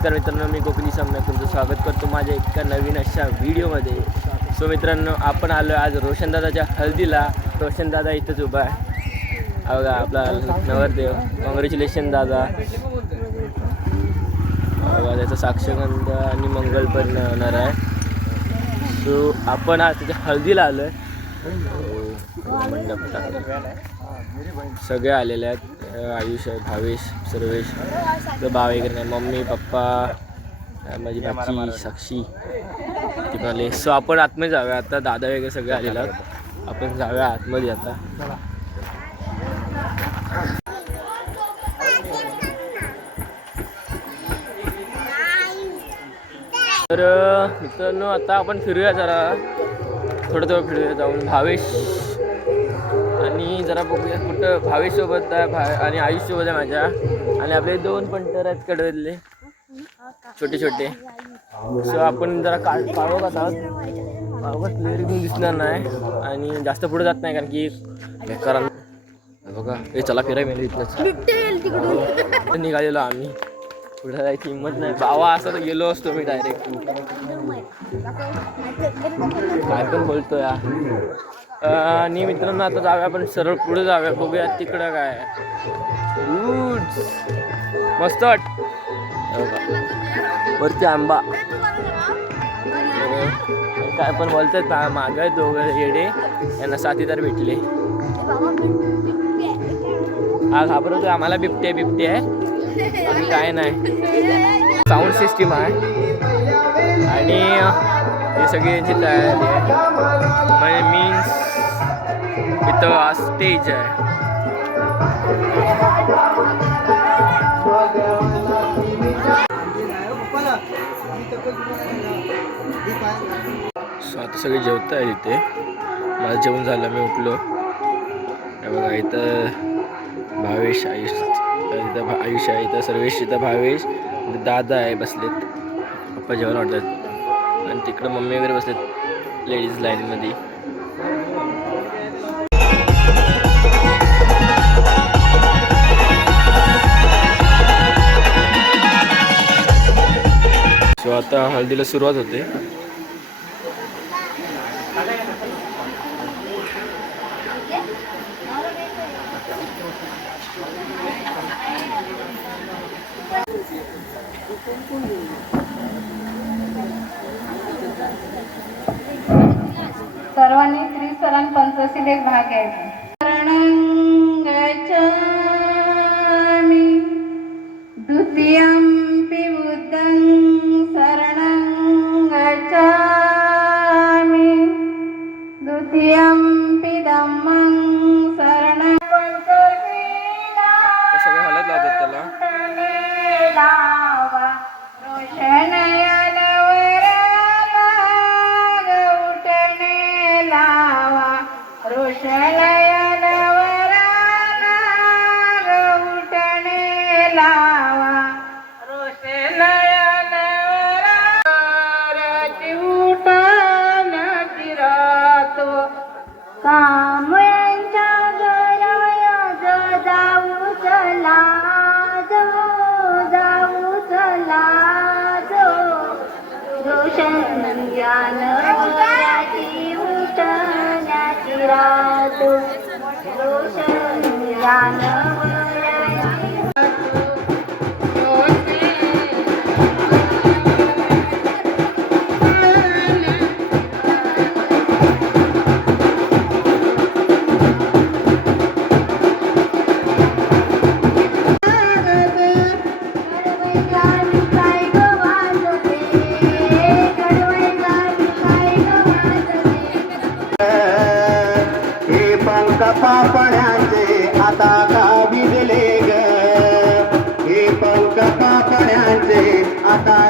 नमस्कार मित्रांनो मी कोकणी सम्यक तुमचं स्वागत करतो माझ्या एका नवीन अशा व्हिडिओमध्ये. सो मित्रांनो आपण आलो आज रोशनदादाच्या हळदीला. रोशनदादा इथंच उभा आहे. बघा आपला नवरदेव. कॉंग्रॅच्युलेशन दादा. हा बघा त्याचा साक्षगंध आणि मंगल पण होणार आहे. सो आपण आज त्याच्या हळदीला आलो आहे मंडप सगळे आलेले आहेत. आयुष आहे भावेश सर्वेश भाव वगैरे नाही. मम्मी पप्पा माझी भाची साक्षी ती पण आले सो आपण आतमध्ये जाऊया. आता दादा वगैरे सगळे आलेले आहेत. आपण जाऊया आतमध्ये आता. तर मित्रांनो आता आपण फिरूया जरा. थोडं थोडं फिरूया जाऊन. भावेश. आणि जरा बघूया कुठं भावेश सोबत आहे भा आणि आयुष सोबत आहे माझ्या. आणि आपले दोन पंटर आहेत कडवेतले छोटे छोटे. सो आपण जरा काळ काळोख आता काळोखात क्लिअर घेऊन दिसणार नाही. आणि जास्त पुढे जात नाही कारण की बेकार बघा हे चला फिराय इथलंच निघालेलो आम्ही. पुढे जायची हिंमत नाही. बावा असं तर गेलो असतो मी डायरेक्ट काय पण बोलतो या. आणि मित्रांनो आता जाऊया आपण सरळ पुढे जाऊया. बघूया तिकडं काय मस्त वाट. वरती आंबा. काय पण बोलतात माग दोघं येडे. यांना साथीदार भेटले. हा घाबरतो आम्हाला बिबटे बिबटे आहे. आणि काय नाही. साऊंड सिस्टीम आहे. आणि हे सगळी यांची तयारी आहे. म्हणजे मीन्स इथं स्टेज आहे. सो आता सगळे जेवत आहे इथे. माझं जेवण झालं मी उठलो. बघा इथं भावेश आयुष इथं आयुष आहे इथं सर्वेश इथं भावेश दादा आहे बसलेत. पप्पा जेवण वाटतात आणि तिकडं मम्मी वगैरे बसलेत लेडीज लाईनमध्ये सो आता हळदीला सुरुवात होते. सर्वांनी त्रिसरण एक भाग घ्यायचा. रोषण्यान वराची उठण्याची रात. रोषण्यान कापण्याचे आता का विजले ग? हे पंख कापण्याचे आता